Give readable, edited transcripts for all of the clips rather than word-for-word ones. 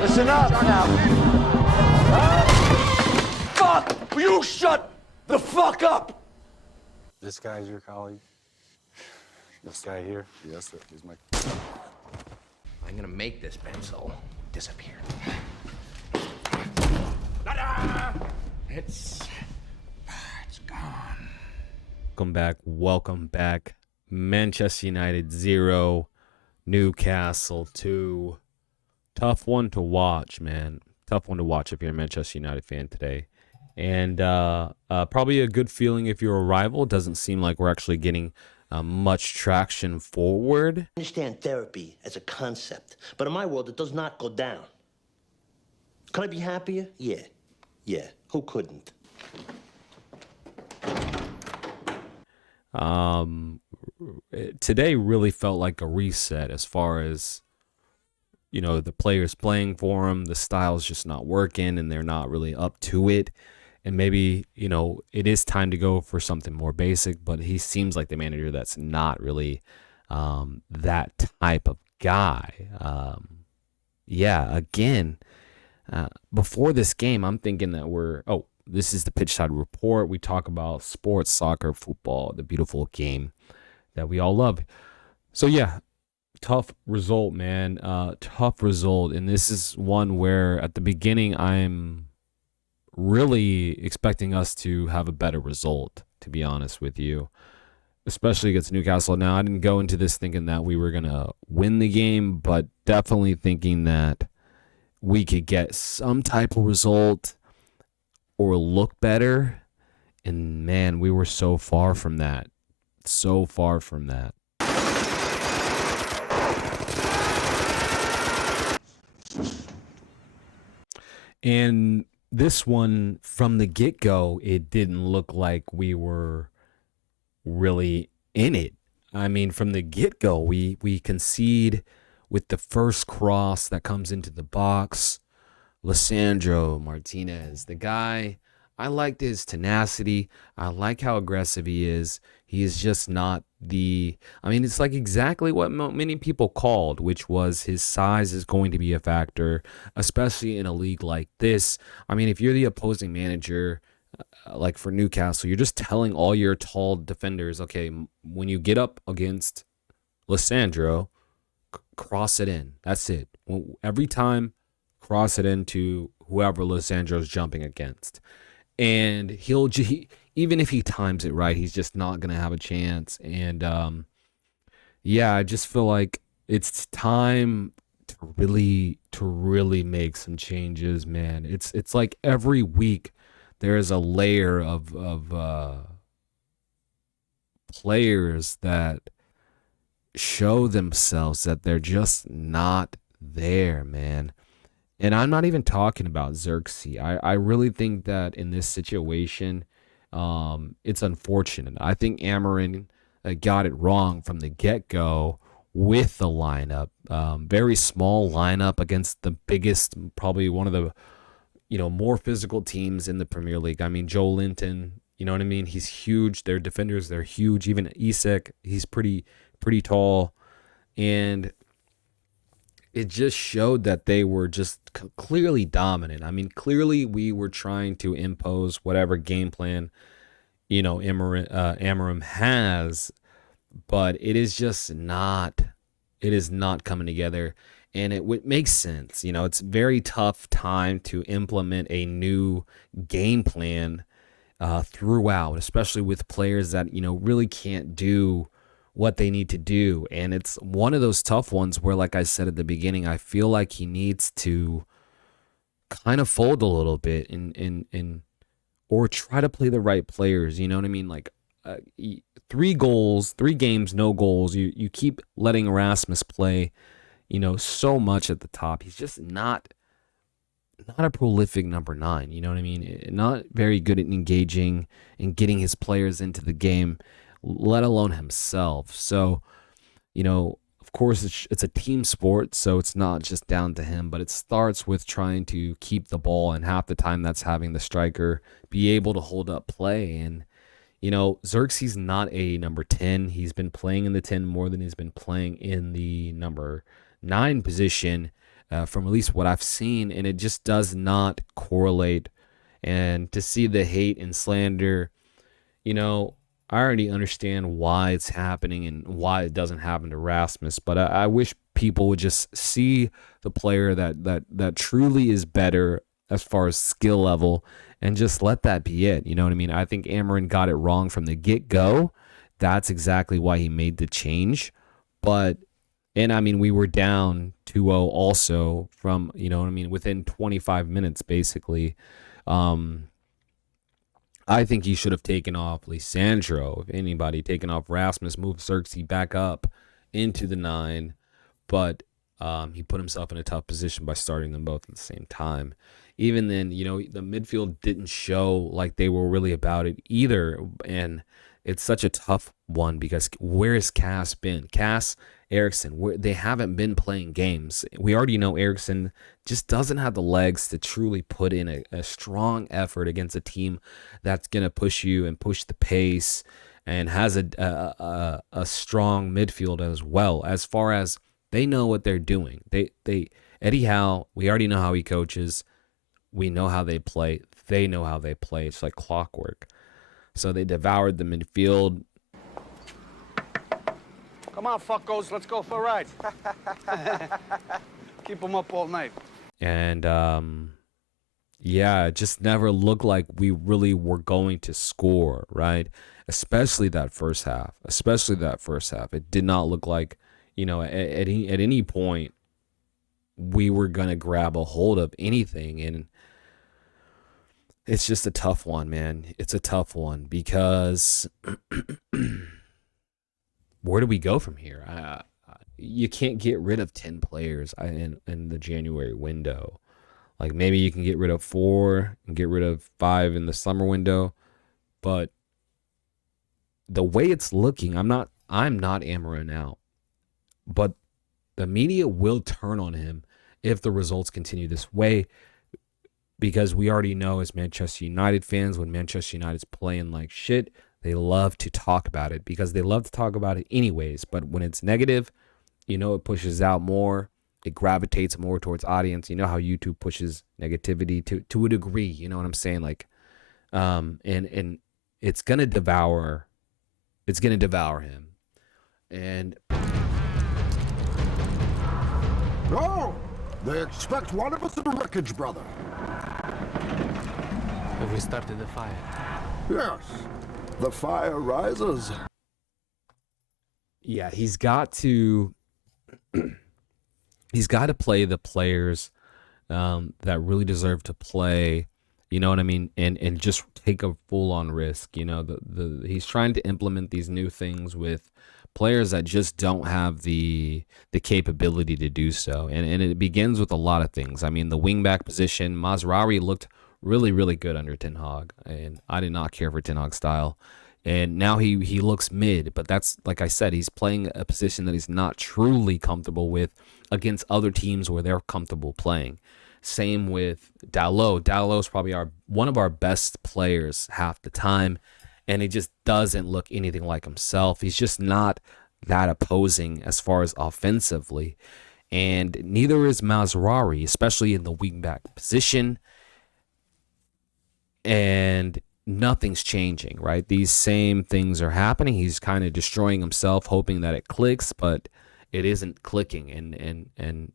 Listen up now. Fuck! Will you shut the fuck up? This guy's your colleague? This guy here? Yes, sir. He's my... I'm gonna make this pencil disappear. It's gone. Welcome back. Manchester United 0, Newcastle 2. Tough one to watch, man. Tough one to watch if you're a Manchester United fan today. And probably a good feeling if you're a rival. Doesn't seem like we're actually getting much traction forward. I understand therapy as a concept, but in my world, it does not go down. Could I be happier? Yeah. Who couldn't? Today really felt like a reset as far as, you know, the players playing for him. The style's just not working and they're not really up to it. And maybe, you know, it is time to go for something more basic, but he seems like the manager that's not really that type of guy. Before this game, I'm thinking that this is the Pitch Side Report. We talk about sports, soccer, football, the beautiful game that we all love. So, yeah, tough result, man. Tough result. And this is one where at the beginning, I'm really expecting us to have a better result, to be honest with you, especially against Newcastle. Now, I didn't go into this thinking that we were going to win the game, but definitely thinking that we could get some type of result or look better. And, man, we were so far from that. So far from that. And this one, from the get-go, it didn't look like we were really in it. I mean, from the get-go, we concede with the first cross that comes into the box. Lisandro Martinez, the guy, I liked his tenacity. I like how aggressive he is. He is just not it's like exactly what many people called, which was his size is going to be a factor, especially in a league like this. I mean, if you're the opposing manager, like for Newcastle, you're just telling all your tall defenders, okay, when you get up against Lisandro, cross it in. That's it. Every time, cross it into whoever Lisandro's jumping against. And even if he times it right, he's just not going to have a chance. And, I just feel like it's time to really make some changes, man. It's like every week there is a layer of players that show themselves that they're just not there, man. And I'm not even talking about Xerxes. I really think that in this situation, it's unfortunate. I think Amorim got it wrong from the get-go with the lineup. Very small lineup against the biggest, probably one of the, more physical teams in the Premier League. I mean, Joe Linton, you know what I mean? He's huge. Their defenders, they're huge. Even Isak, he's pretty tall. And it just showed that they were just clearly dominant. I mean, clearly we were trying to impose whatever game plan, Amorim has, but it is not coming together. And it makes sense. It's a very tough time to implement a new game plan throughout, especially with players that, really can't do what they need to do. And it's one of those tough ones where, like I said at the beginning, I feel like he needs to kind of fold a little bit or try to play the right players. You know what I mean? Like 3 games, no goals. You keep letting Erasmus play, so much at the top. He's just not a prolific number 9. You know what I mean? Not very good at engaging and getting his players into the game, let alone himself. So, of course, it's a team sport, so it's not just down to him, but it starts with trying to keep the ball, and half the time that's having the striker be able to hold up play. And, Xerxes not a number 10. He's been playing in the 10 more than he's been playing in the number 9 position. from at least what I've seen, and it just does not correlate. And to see the hate and slander, you know, I already understand why it's happening and why it doesn't happen to Rasmus, but I wish people would just see the player that truly is better as far as skill level and just let that be it. You know what I mean? I think Amorim got it wrong from the get-go. That's exactly why he made the change. And I mean, we were down 2-0 also from, you know what I mean, within 25 minutes, basically. I think he should have taken off Lisandro, if anybody, taken off Rasmus, moved Xerxes back up into the 9. But he put himself in a tough position by starting them both at the same time. Even then, you know, the midfield didn't show like they were really about it either. And it's such a tough one because where has Cass been? Cass, Eriksson, they haven't been playing games. We already know Eriksson just doesn't have the legs to truly put in a strong effort against a team that's going to push you and push the pace and has a strong midfield as well. As far as they know what they're doing. Eddie Howe, we already know how he coaches. We know how they play. They know how they play. It's like clockwork. So they devoured the midfield. Come on, fuckos, let's go for a ride. Keep them up all night. And, yeah, it just never looked like we really were going to score, right? Especially that first half. It did not look like, you know, at any point we were going to grab a hold of anything. And it's just a tough one, man. It's a tough one because where do we go from here? You can't get rid of 10 players in the January window. Like maybe you can get rid of 4 and get rid of 5 in the summer window, but the way it's looking, I'm not Amorim out, but the media will turn on him if the results continue this way, because we already know as Manchester United fans, when Manchester United's playing like shit, they love to talk about it because they love to talk about it anyways. But when it's negative, you know, it pushes out more. It gravitates more towards audience. You know how YouTube pushes negativity to a degree. You know what I'm saying? Like, and it's gonna devour. It's gonna devour him. And no, they expect one of us in the wreckage, brother. Have we started the fire? Yes, the fire rises. yeah, he's got to. He's got to play the players that really deserve to play, you know what I mean, and just take a full-on risk. You know, he's trying to implement these new things with players that just don't have the capability to do so, and it begins with a lot of things. I mean, the wingback position, Mazraoui looked really, really good under Ten Hag, and I did not care for Ten Hag's style. And now he looks mid, but that's, like I said, he's playing a position that he's not truly comfortable with against other teams where they're comfortable playing. Same with Dalot. Dalot is probably one of our best players half the time, and he just doesn't look anything like himself. He's just not that opposing as far as offensively. And neither is Mazraoui, especially in the wingback position. And nothing's changing, right? These same things are happening. He's kind of destroying himself, hoping that it clicks, but it isn't clicking. And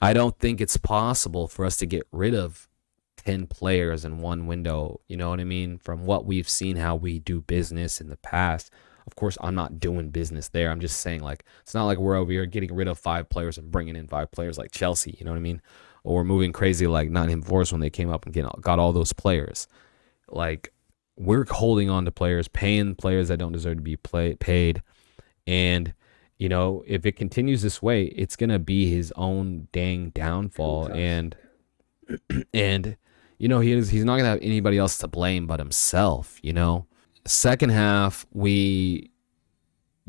I don't think it's possible for us to get rid of 10 players in one window. You know what I mean? From what we've seen, how we do business in the past. Of course, I'm not doing business there. I'm just saying, like, it's not like we're over here getting rid of 5 players and bringing in 5 players like Chelsea. You know what I mean? Or moving crazy like Nottingham Forest when they came up and got all those players. Like, we're holding on to players, paying players that don't deserve to be paid. And, you know, if it continues this way, it's going to be his own dang downfall. And you know, he's not going to have anybody else to blame but himself, you know. Second half, we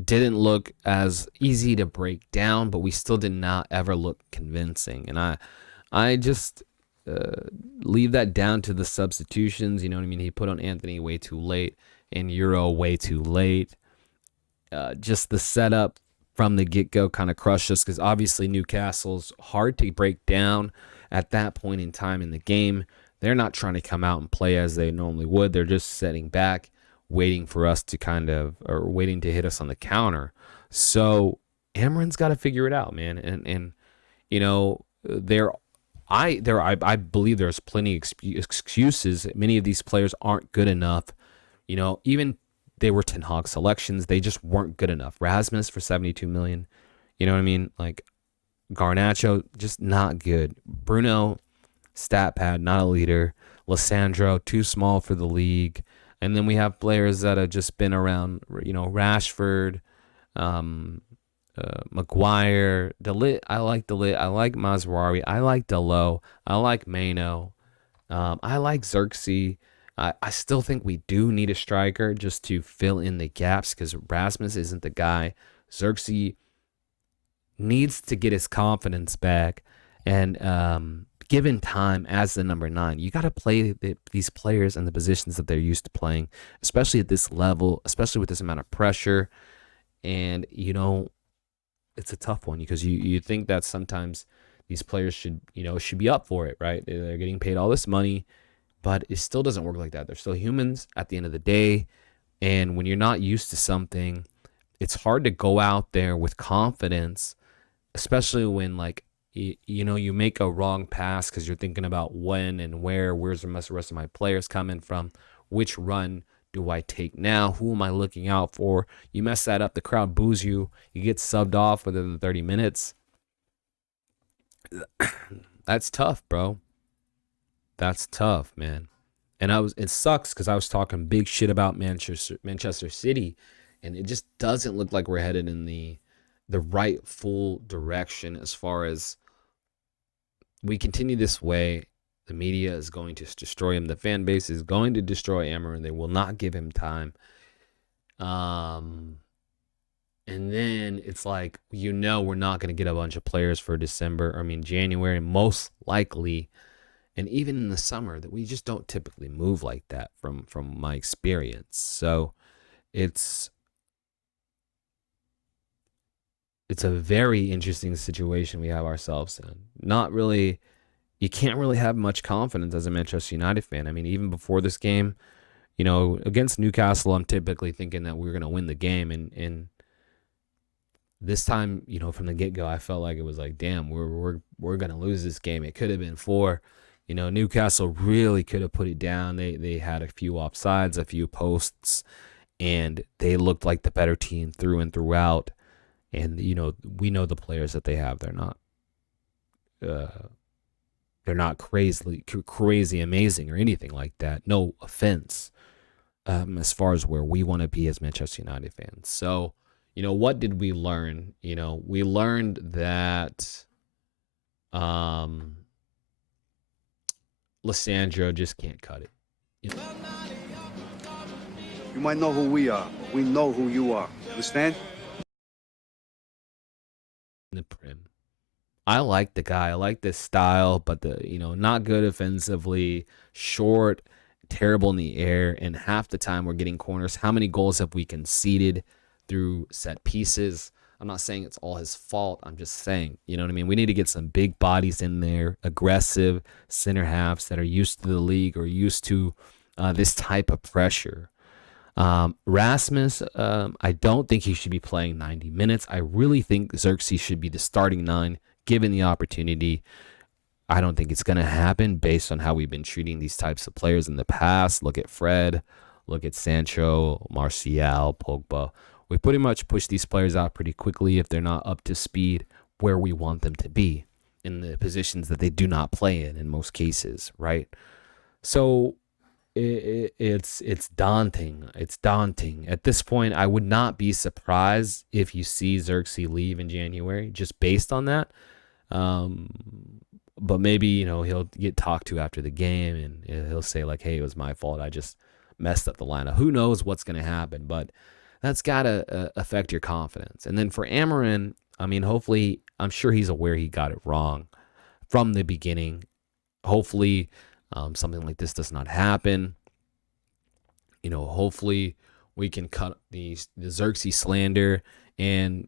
didn't look as easy to break down, but we still did not ever look convincing. And I just leave that down to the substitutions. You know what I mean? He put on Anthony way too late and Euro way too late. Just the setup from the get-go kind of crushed us because obviously Newcastle's hard to break down at that point in time in the game. They're not trying to come out and play as they normally would. They're just sitting back, waiting for us to or waiting to hit us on the counter. So Amorim's got to figure it out, man. And you know, I believe there's plenty of excuses. Many of these players aren't good enough. You know, even they were Ten Hag selections. They just weren't good enough. Rasmus for 72 million. You know what I mean? Like Garnacho, just not good. Bruno, stat pad, not a leader. Lissandro, too small for the league. And then we have players that have just been around, you know, Rashford, Maguire, DeLit. I like DeLit. I like Mazraoui. I like Delo. I like Mano. I like Xerxes. I still think we do need a striker just to fill in the gaps because Rasmus isn't the guy. Xerxes needs to get his confidence back. And given time as the number 9, you got to play these players in the positions that they're used to playing, especially at this level, especially with this amount of pressure. And, you know, it's a tough one because you think that sometimes these players should be up for it, right? They're getting paid all this money. But it still doesn't work like that. They're still humans at the end of the day. And when you're not used to something, it's hard to go out there with confidence, especially when, like, you make a wrong pass because you're thinking about when and where's the rest of my players coming from, which run do I take now, who am I looking out for? You mess that up, the crowd boos you, you get subbed off within the 30 minutes. That's tough, bro. That's tough, man. And it sucks because I was talking big shit about Manchester City, and it just doesn't look like we're headed in the right full direction as far as we continue this way. The media is going to destroy him. The fan base is going to destroy Amorim. They will not give him time. And then it's like, we're not going to get a bunch of players for January, most likely. And even in the summer, that we just don't typically move like that from my experience. So it's a very interesting situation we have ourselves in. You can't really have much confidence as a Manchester United fan. I mean, even before this game, against Newcastle, I'm typically thinking that we're going to win the game. And this time, from the get-go, I felt like it was like, damn, we're going to lose this game. It could have been 4. Newcastle really could have put it down. They had a few offsides, a few posts, and they looked like the better team through and throughout. And, we know the players that they have. They're not crazy amazing or anything like that. No offense, as far as where we want to be as Manchester United fans. So, what did we learn? We learned that Lissandro just can't cut it. You might know who we are, but we know who you are. Understand? The Prim. I like the guy. I like this style, but not good offensively, short, terrible in the air, and half the time we're getting corners. How many goals have we conceded through set pieces? I'm not saying it's all his fault. I'm just saying, you know what I mean? We need to get some big bodies in there, aggressive center halves that are used to the league or used to this type of pressure. Rasmus, I don't think he should be playing 90 minutes. I really think Xerxes should be the starting 9, given the opportunity. I don't think it's going to happen based on how we've been treating these types of players in the past. Look at Fred, look at Sancho, Martial, Pogba. We pretty much push these players out pretty quickly if they're not up to speed where we want them to be in the positions that they do not play in most cases, right? So it's daunting. It's daunting. At this point, I would not be surprised if you see Xerxes leave in January, just based on that. But maybe, he'll get talked to after the game and he'll say like, hey, it was my fault. I just messed up the lineup. Who knows what's going to happen, but that's got to affect your confidence. And then for Amorim, hopefully, I'm sure he's aware he got it wrong from the beginning. Hopefully, something like this does not happen. Hopefully we can cut the Xerxes slander and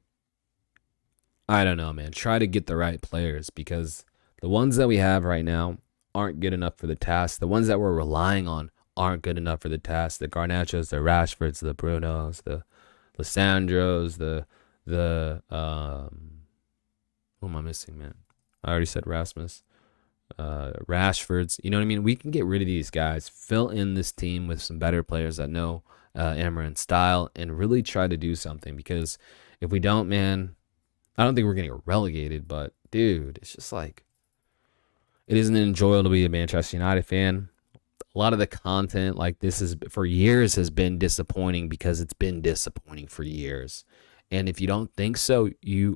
I don't know, man. Try to get the right players because the ones that we have right now aren't good enough for the task. The ones that we're relying on aren't good enough for the task. The Garnachos, the Rashfords, the Brunos, the Lissandros, who am I missing, man? I already said Rasmus. Rashfords. You know what I mean? We can get rid of these guys, fill in this team with some better players that know Amorim style, and really try to do something. Because if we don't, man, I don't think we're going to get relegated. But, dude, it's just like, it isn't enjoyable to be a Manchester United fan. A lot of the content like this is for years has been disappointing because it's been disappointing for years. And if you don't think so,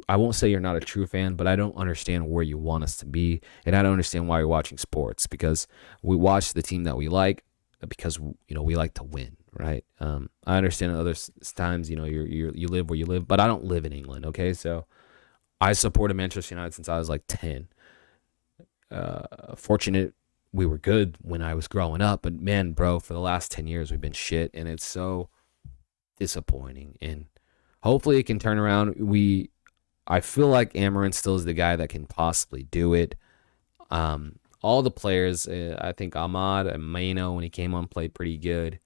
I won't say you're not a true fan, but I don't understand where you want us to be. And I don't understand why you're watching sports, because we watch the team that we like because, you know, we like to win, right? I understand at other times, you know, you live where you live, but I don't live in England, okay? So I supported Manchester United since I was like 10. Fortunate we were good when I was growing up, but man, bro, for the last 10 years we've been shit, and it's so disappointing. And hopefully it can turn around. I feel like Amorim still is the guy that can possibly do it. All the players, I think Ahmad and Maino, when he came on, played pretty good.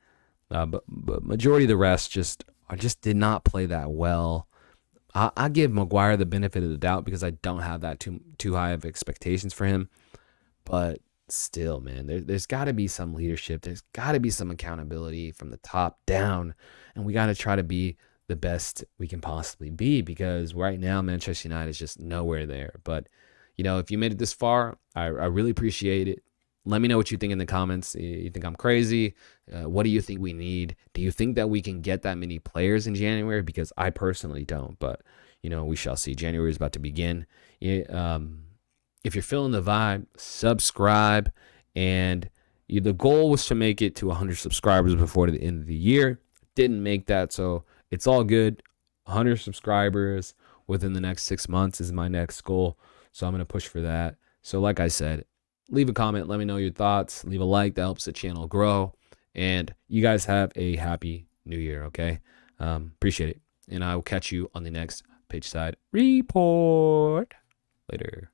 But majority of the rest just did not play that well. I give Maguire the benefit of the doubt because I don't have that too high of expectations for him. But still, man, there's got to be some leadership. There's got to be some accountability from the top down. And we got to try to be the best we can possibly be, because right now Manchester United is just nowhere there. But, you know, if you made it this far, I really appreciate it. Let me know what you think in the comments. You think I'm crazy? What do you think we need? Do you think that we can get that many players in January? Because I personally don't, but, you know, we shall see. January is about to begin. If you're feeling the vibe, subscribe. And the goal was to make it to 100 subscribers before the end of the year. Didn't make that, so it's all good. 100 subscribers within the next 6 months is my next goal. So I'm going to push for that. So like I said, leave a comment. Let me know your thoughts. Leave a like. That helps the channel grow. And you guys have a happy new year, okay? Appreciate it. And I will catch you on the next Pitch Side Report. Later.